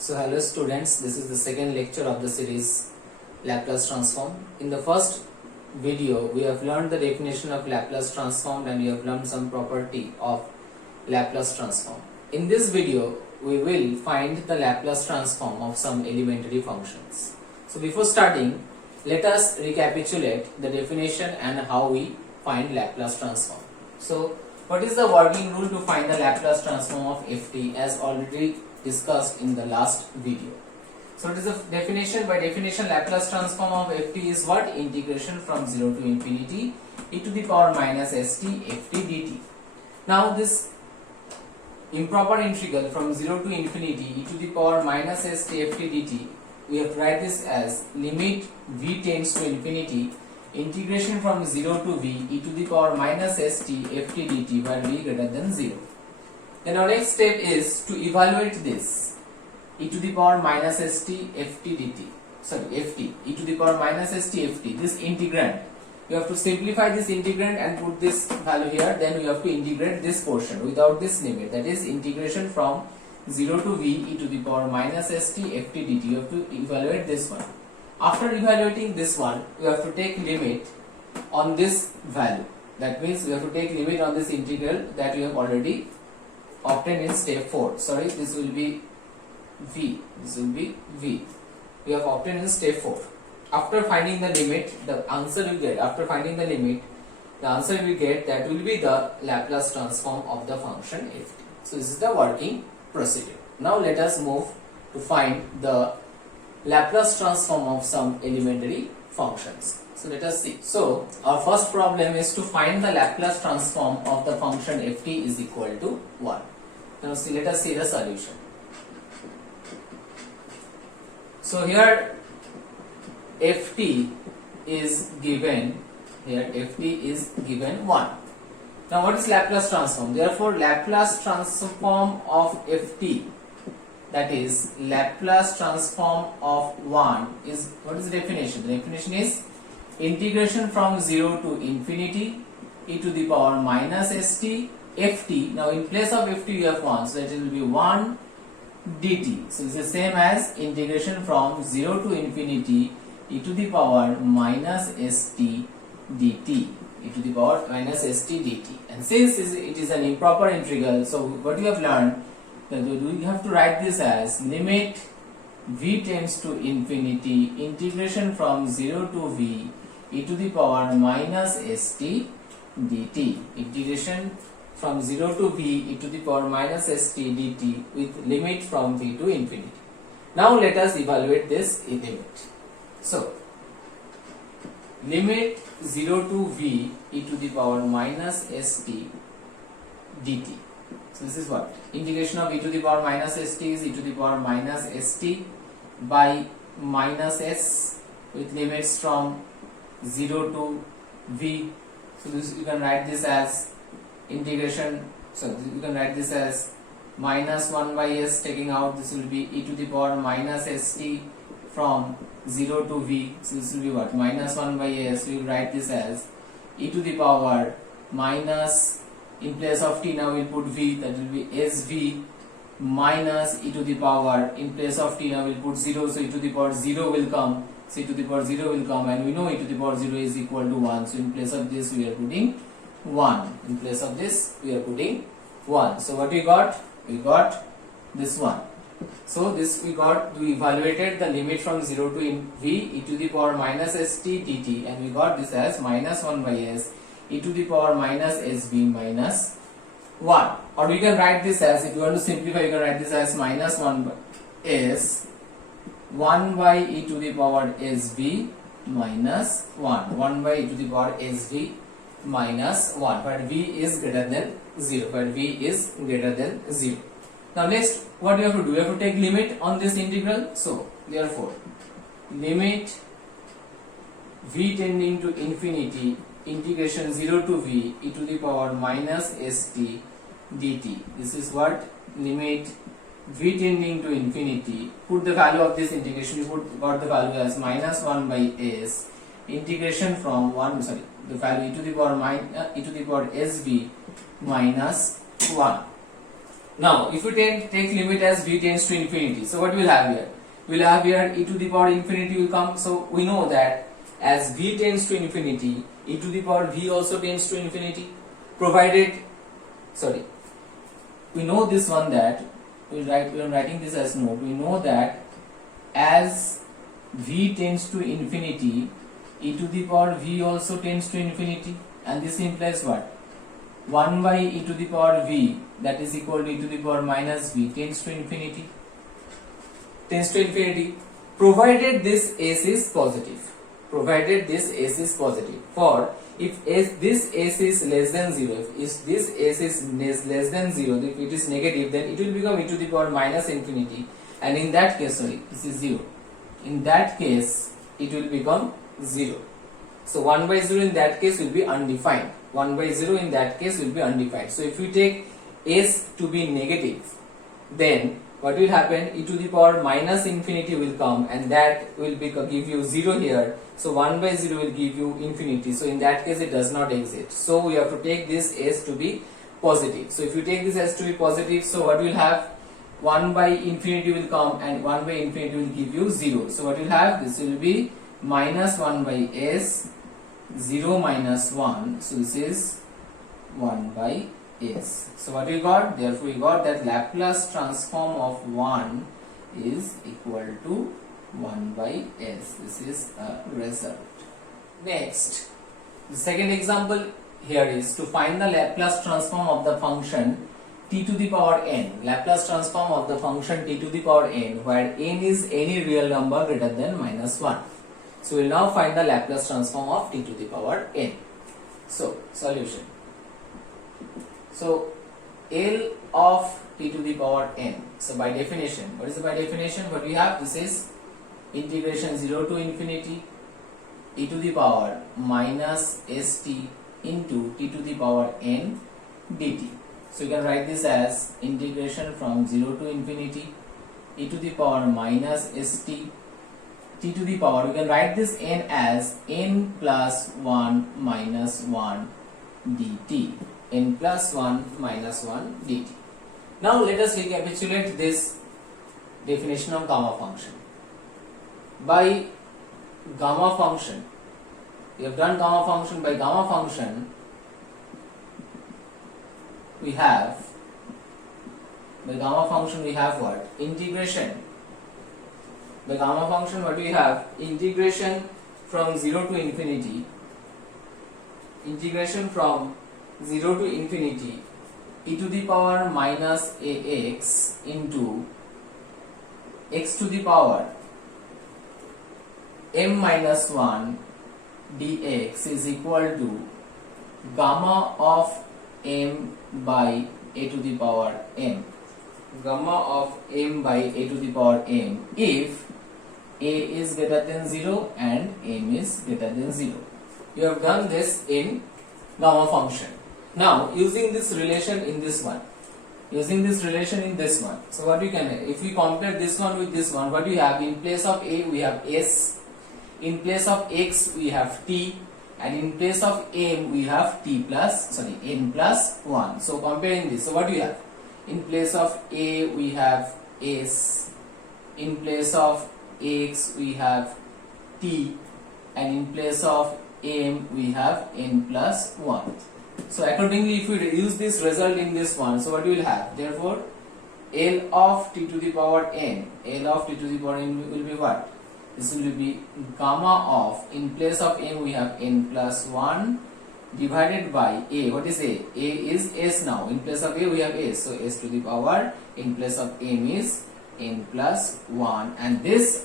So hello students, this is the second lecture of the series Laplace transform. In the first video we have learned the definition of Laplace transform and we have learned some property of Laplace transform. In this video we will find the Laplace transform of some elementary functions. So before starting, let us recapitulate the definition and how we find Laplace transform. So what is the working rule to find the Laplace transform of ft as already discussed in the last video. So it is a definition. By definition, Laplace transform of ft is what? Integration from 0 to infinity e to the power minus st ft dt. Now this improper integral from 0 to infinity e to the power minus st ft dt, we have to write this as limit v tends to infinity integration from 0 to v e to the power minus st ft dt where v greater than 0. Then our next step is to evaluate this e to the power minus st ft dt, ft e to the power minus st ft, this integrand. You have to simplify this integrand and put this value here. Then we have to integrate this portion without this limit, that is integration from 0 to v e to the power minus st ft dt. You have to evaluate this one. After evaluating this one, we have to take limit on this value. That means we have to take limit on this integral that we have already obtained in step 4. Sorry, this will be v. This will be v. We have obtained in step 4. After finding the limit, the answer we get. After finding the limit, the answer we get, that will be the Laplace transform of the function ft. So this is the working procedure. Now let us move to find the Laplace transform of some elementary functions. So let us see. So our first problem is to find the Laplace transform of the function ft is equal to 1. Now see, let us see the solution. So here ft is given, here ft is given 1. Now what is Laplace transform? Therefore Laplace transform of ft, that is Laplace transform of 1 is, what is the definition? The definition is integration from 0 to infinity e to the power minus st ft. Now in place of ft you have 1, so that will be 1 dt. So it is the same as integration from 0 to infinity e to the power minus st dt, e to the power minus st dt. And since it is an improper integral, so what you have learned, that we have to write this as limit v tends to infinity integration from 0 to v e to the power minus st dt, integration from 0 to v e to the power minus st dt with limit from v to infinity. Now let us evaluate this limit. So limit 0 to v e to the power minus st dt. So this is what? Integration of e to the power minus st is e to the power minus st by minus s with limits from 0 to v. So this you can write this as integration, so you can write this as minus 1 by s, taking out this will be e to the power minus st from 0 to v. So this will be what? Minus 1 by s. We will write this as e to the power minus, in place of t now we will put v, that will be sv minus e to the power, in place of t now we will put 0, so e to the power 0 will come, so e to the power 0 will come, and we know e to the power 0 is equal to 1, so in place of this we are putting 1, in place of this we are putting 1. So what we got? We got this one. So this we got, we evaluated the limit from 0 to v e to the power minus st dt, and we got this as minus 1 by s e to the power minus sv minus 1. Or we can write this as, if you want to simplify, you can write this as minus 1 by s 1 by e to the power sv minus 1, 1 by e to the power sv minus 1, where v is greater than 0, where v is greater than 0. Now next what you have to do, you have to take limit on this integral. So therefore limit v tending to infinity integration 0 to v e to the power minus st dt. This is what? Limit v tending to infinity, put the value of this integration, you got the value as minus 1 by s integration from 1, sorry, the value e to the power sv minus 1. Now, if we take limit as v tends to infinity, so what we will have here? We will have here e to the power infinity will come. So we know that as v tends to infinity, e to the power v also tends to infinity. Provided, sorry, we know this one that we are writing this as note. We know that as v tends to infinity, e to the power v also tends to infinity, and this implies what? 1 by e to the power v, that is equal to e to the power minus v, tends to infinity. Tends to infinity, provided this s is positive. Provided this s is positive. For if this s is less than 0, if this s is less than 0, if it is negative, then it will become e to the power minus infinity, and in that case, sorry, this is 0. In that case, it will become 0. So 1 by 0 in that case will be undefined. 1 by 0 in that case will be undefined. So if we take s to be negative, then what will happen? E to the power minus infinity will come, and that will give you 0 here. So 1 by 0 will give you infinity. So in that case it does not exist. So we have to take this s to be positive. So if you take this s to be positive, so what will have? 1 by infinity will come, and 1 by infinity will give you 0. So what will have? This will be minus 1 by s, 0 minus 1. So this is 1 by s. So what we got? Therefore we got that Laplace transform of 1 is equal to 1 by s. This is a result. Next, the second example here is to find the Laplace transform of the function t to the power n. Laplace transform of the function t to the power n, where n is any real number greater than minus 1. So we will now find the Laplace transform of t to the power n. So solution. So L of t to the power n. So by definition, what is the by definition? What we have? This is integration 0 to infinity e to the power minus st into t to the power n dt. So you can write this as integration from 0 to infinity e to the power minus st t to the power. You can write this n as n plus 1 minus 1 dt. N plus 1 minus 1 dt. Now let us recapitulate this definition of gamma function. By gamma function, we have done gamma function. By gamma function, we have what? Integration. By gamma function, what we have? Integration from 0 to infinity. Integration from 0 to infinity e to the power minus ax into x to the power m minus 1 dx is equal to gamma of m by a to the power m. Gamma of m by a to the power m if a is greater than 0 and m is greater than 0. You have done this in gamma function. Now using this relation in this one, so what we can, if we compare this one with this one, what we have? In place of a we have s, in place of x we have t, and in place of m we have n plus 1. So comparing this, so what do you have? In place of a we have s, in place of x we have t, and in place of m we have n plus 1. So accordingly, if we use this result in this one, so what we will have? Therefore L of t to the power n, will be what? This will be gamma of, in place of m we have n plus 1 divided by a. What is a? A is s now. In place of a we have s, so s to the power, in place of m is n plus 1, and this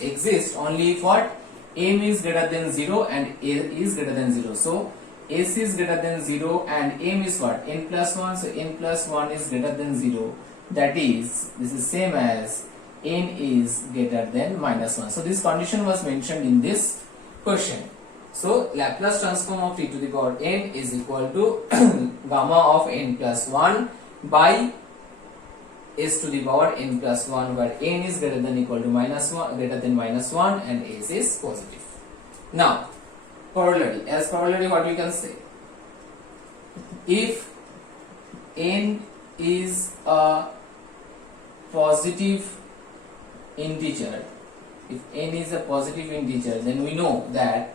exists only if what? M is greater than 0 and a is greater than 0. So s is greater than 0 and m is what? N plus 1. So n plus 1 is greater than 0. That is, this is same as n is greater than minus 1. So this condition was mentioned in this question. So Laplace transform of t to the power n is equal to gamma of n plus 1 by s to the power n plus 1, where n is greater than equal to minus 1, and s is positive. Now corollary, as corollary what we can say? If n is a positive integer, if n is a positive integer, then we know that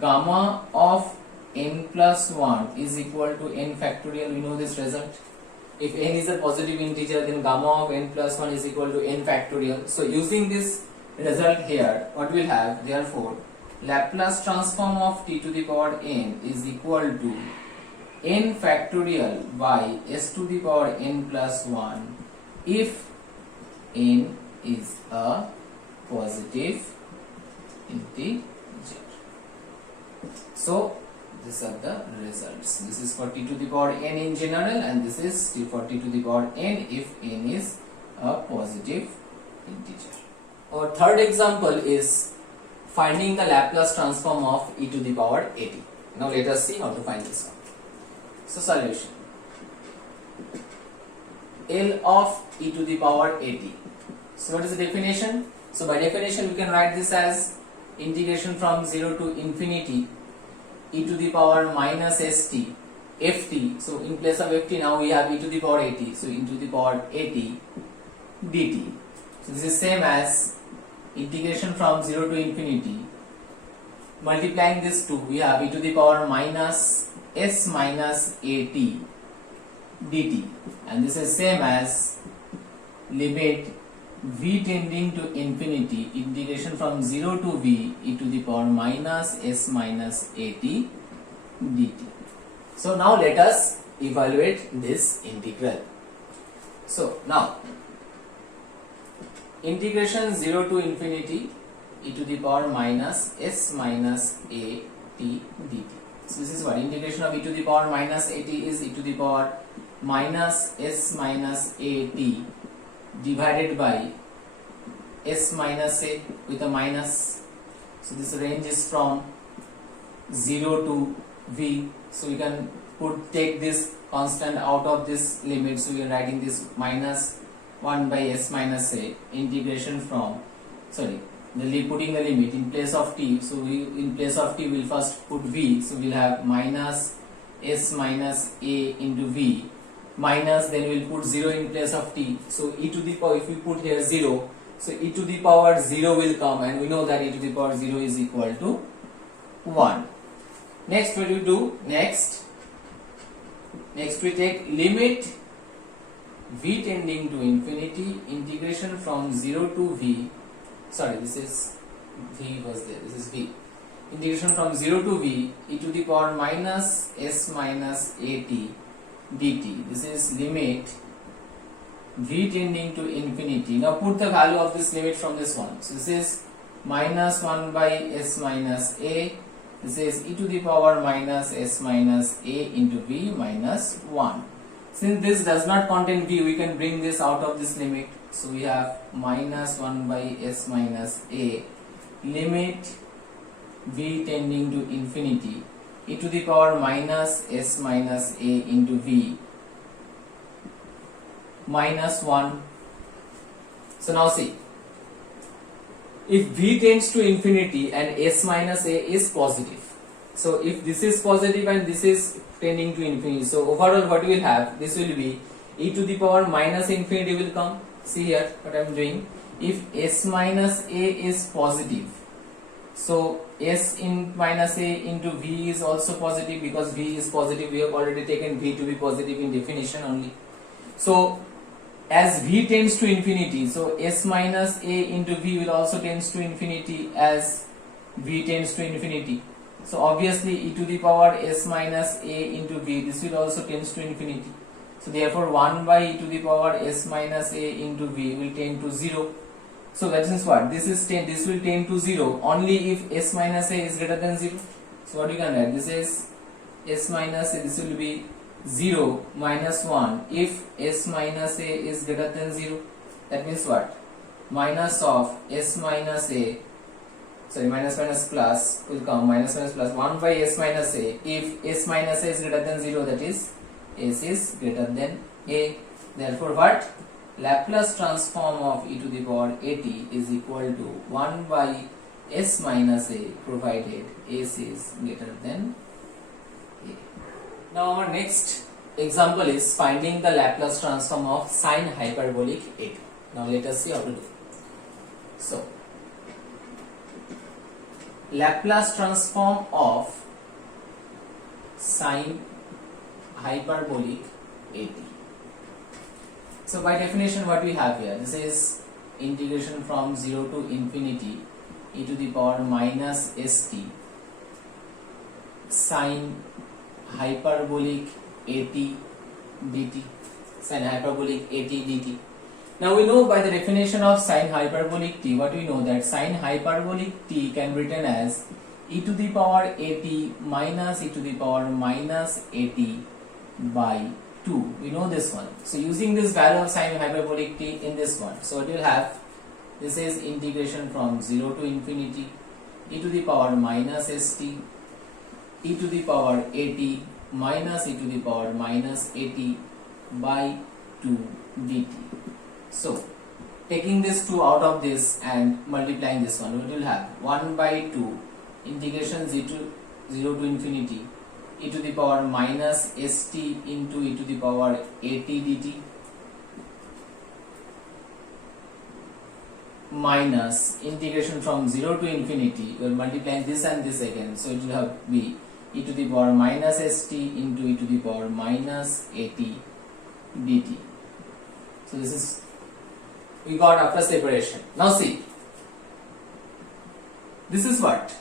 gamma of n plus 1 is equal to n factorial. We know this result. If n is a positive integer, then gamma of n plus 1 is equal to n factorial. So using this result here, what we'll have, therefore Laplace transform of t to the power n is equal to n factorial by s to the power n plus 1 if n is a positive integer. So these are the results. This is for t to the power n in general, and this is for t to the power n if n is a positive integer. Our third example is finding the Laplace transform of e to the power at. Now let us see how to find this one. So solution. L of e to the power at. So what is the definition? So by definition we can write this as integration from 0 to infinity e to the power minus st ft. So in place of ft now we have e to the power at. So e to the power at dt. So this is same as integration from 0 to infinity, multiplying this 2, we have e to the power minus s minus at dt, and this is same as limit v tending to infinity, integration from 0 to v e to the power minus s minus at dt. So now let us evaluate this integral. So now integration 0 to infinity e to the power minus s minus a t dt. So this is what integration of e to the power minus a t is e to the power minus s minus a t divided by s minus a with a minus. So this range is from 0 to v. So we can take this constant out of this limit. So we are writing this minus 1 by s minus a integration from, putting the limit in place of t. So we in place of t will first put v. So we'll have minus s minus a into v minus, then we'll put 0 in place of t. So e to the power, if we put here 0, so e to the power 0 will come, and we know that e to the power 0 is equal to 1. Next what do we do? Next we take limit v tending to infinity, integration from 0 to v, this is v was there, this is v, integration from 0 to v e to the power minus s minus at dt. This is limit v tending to infinity. Now put the value of this limit from this one. So this is minus 1 by s minus a, this is e to the power minus s minus a into v minus 1. Since this does not contain v, we can bring this out of this limit. So we have minus 1 by s minus a limit v tending to infinity e to the power minus s minus a into v minus 1. So now see, if v tends to infinity and s minus a is positive, so if this is positive and this is tending to infinity, so overall what we will have, this will be e to the power minus infinity will come. See here what I am doing, if s minus a is positive, so s in minus a into v is also positive, because v is positive, we have already taken v to be positive in definition only. So as v tends to infinity, so s minus a into v will also tends to infinity as v tends to infinity. So obviously e to the power s minus a into v, this will also tends to infinity. So therefore 1 by e to the power s minus a into v will tend to 0. So that means what? This will tend to 0 only if s minus a is greater than 0. So what you can write? This is s minus a, this will be 0 minus 1 if s minus a is greater than 0. That means what? Minus of s minus a, minus plus will come, minus plus 1 by s minus a if s minus a is greater than 0, that is s is greater than a. Therefore what? Laplace transform of e to the power at is equal to 1 by s minus a provided s is greater than a. Now our next example is finding the Laplace transform of sine hyperbolic at. Now let us see how to do. So Laplace transform of sine hyperbolic at. So by definition what we have here, this is integration from 0 to infinity e to the power minus st sine hyperbolic at dt, sine hyperbolic at dt. Now we know by the definition of sine hyperbolic t, what we know that sine hyperbolic t can be written as e to the power at minus e to the power minus at by 2. We know this one. So using this value of sine hyperbolic t in this one, so what you will have, this is integration from 0 to infinity e to the power minus st e to the power at minus e to the power minus at by 2 dt. So taking this 2 out of this and multiplying this one, we will have 1 by 2 integration 0 to infinity e to the power minus st into e to the power at dt minus integration from 0 to infinity, we are multiplying this and this again, so it will have be e to the power minus st into e to the power minus at dt. So this is we got after separation. Now see, this is what,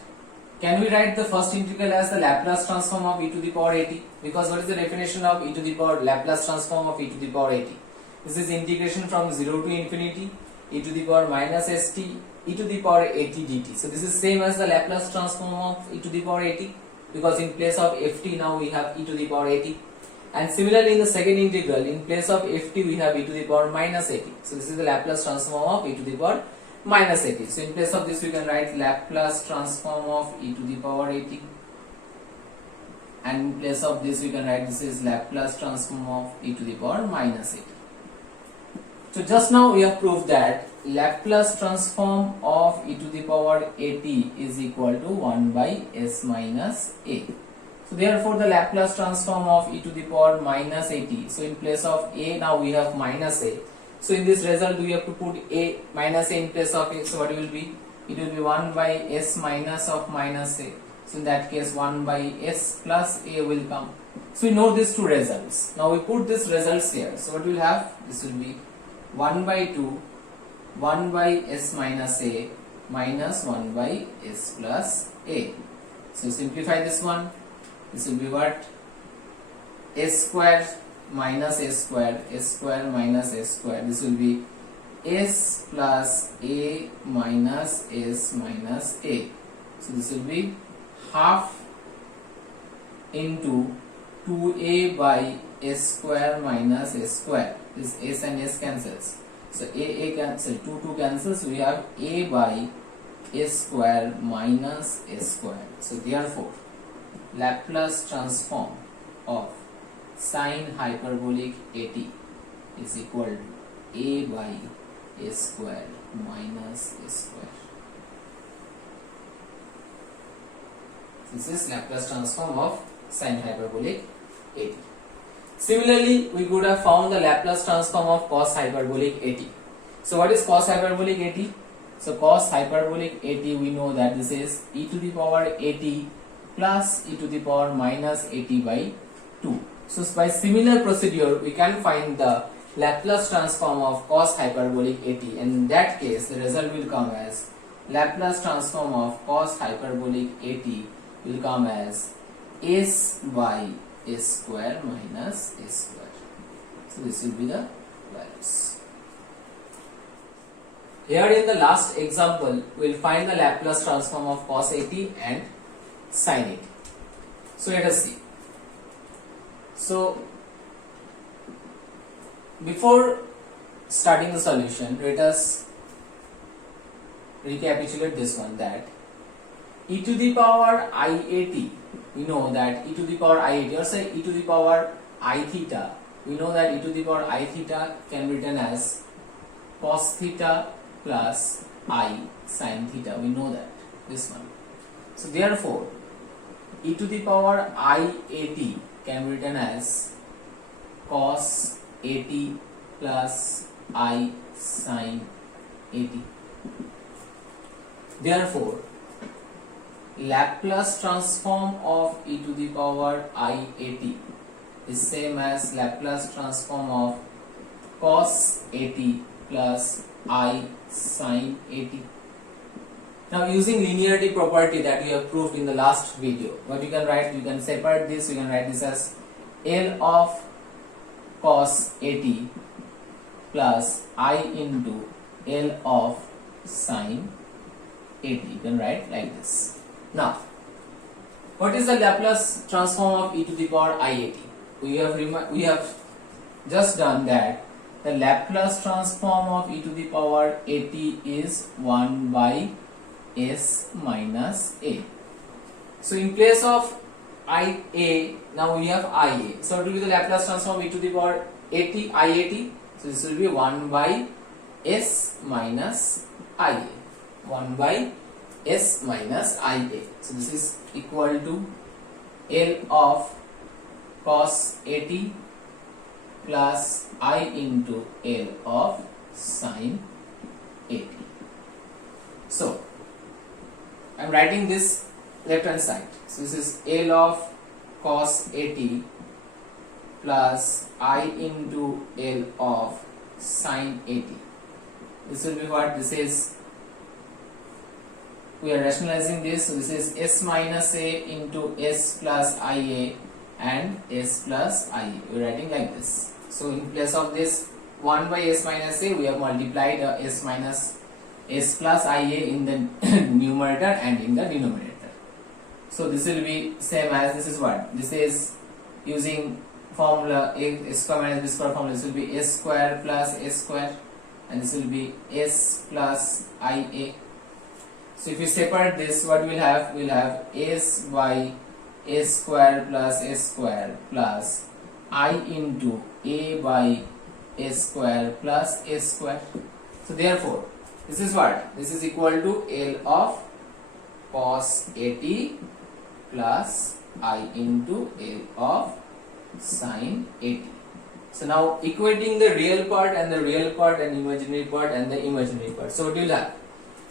can we write the first integral as the Laplace transform of e to the power at? Because what is the definition of e to the power Laplace transform of e to the power at? This is integration from 0 to infinity e to the power minus st e to the power at dt. So this is same as the Laplace transform of e to the power at, because in place of ft now we have e to the power at. And similarly in the second integral, in place of ft we have e to the power minus at. So this is the Laplace transform of e to the power minus at. So in place of this we can write Laplace transform of e to the power at, and in place of this we can write this is Laplace transform of e to the power minus at. So just now we have proved that Laplace transform of e to the power at is equal to 1 by s minus a. So therefore the Laplace transform of e to the power minus at, so in place of a now we have minus a. So in this result we have to put a minus a in place of a, so what will be? It will be 1 by s minus of minus a. So in that case 1 by s plus a will come. So we know these two results. Now we put these results here. So what we will have? This will be 1 by 2, 1 by s minus a minus 1 by s plus a. So simplify this one. This will be what? S square minus s square minus s square. This will be s plus a minus s minus a. So this will be half into 2a by s square minus s square. This s and s cancels. So a cancel, 2 cancels. We have a by s square minus s square. So therefore Laplace transform of sine hyperbolic at is equal to a by s square minus s square. This is Laplace transform of sine hyperbolic at. Similarly, we could have found the Laplace transform of cos hyperbolic at. So what is cos hyperbolic at? So cos hyperbolic at, we know that this is e to the power at plus e to the power minus at by 2. So by similar procedure we can find the Laplace transform of cos hyperbolic at. In that case the result will come as Laplace transform of cos hyperbolic at will come as s by s square minus s square. So this will be the values. Here in the last example we will find the Laplace transform of cos at and sin at. So let us see. So before starting the solution, let us recapitulate this one, that e to the power iat, we know that e to the power iat, or say e to the power I theta, we know that e to the power I theta can be written as cos theta plus I sin theta. We know that, this one. So therefore e to the power iat can be written as cos 80 plus I sin 80. Therefore, Laplace transform of e to the power I80 is same as Laplace transform of cos 80 plus I sin 80. Now, using linearity property that we have proved in the last video, what you can write, you can separate this, you can write this as L of cos 80 plus I into L of sin 80. You can write like this. Now, what is the Laplace transform of e to the power I80? We have just done that the Laplace transform of e to the power 80 is 1 by s minus a. So in place of ia, now we have ia. So it will be the Laplace transform of e to the power 80 I80. So this will be 1 by s minus ia. 1 by s minus ia. So this is equal to L of cos 80 plus I into L of sin 80. So I am writing this left hand side. So this is L of cos 80 plus I into L of sin 80. This will be what? This is, we are rationalizing this. So this is s minus a into s plus ia and s plus ia. We are writing like this. So in place of this 1 by s minus a, we have multiplied s minus s plus ia in the numerator and in the denominator. So this will be same as, this is what? This is using formula a square minus b square formula. This will be s square plus s square and this will be s plus ia. So if you separate this, what we will have? We will have s by s square plus s square plus I into a by s square plus s square. So therefore, this is what? This is equal to L of cos 80 plus I into L of sin 80. So now equating the real part and the real part and imaginary part and the imaginary part. So what you will have?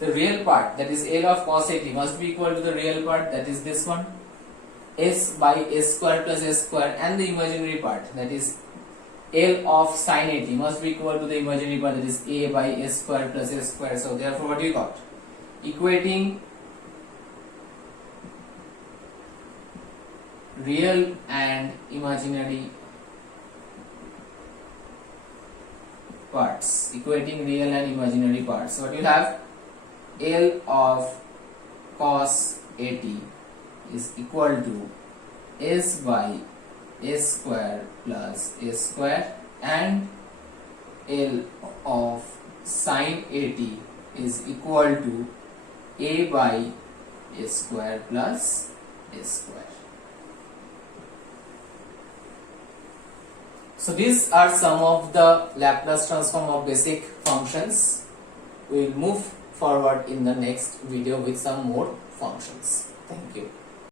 The real part, that is L of cos 80, must be equal to the real part, that is this one, s by s square plus s square, and the imaginary part, that is L of sin 80, must be equal to the imaginary part, that is a by s square plus s square. So therefore what you got? Equating real and imaginary parts. Equating real and imaginary parts. So what you have? L of cos 80 is equal to s by s square plus s square, and L of sin 80 is equal to a by s square plus s square. So these are some of the Laplace transform of basic functions. We will move forward in the next video with some more functions. Thank you.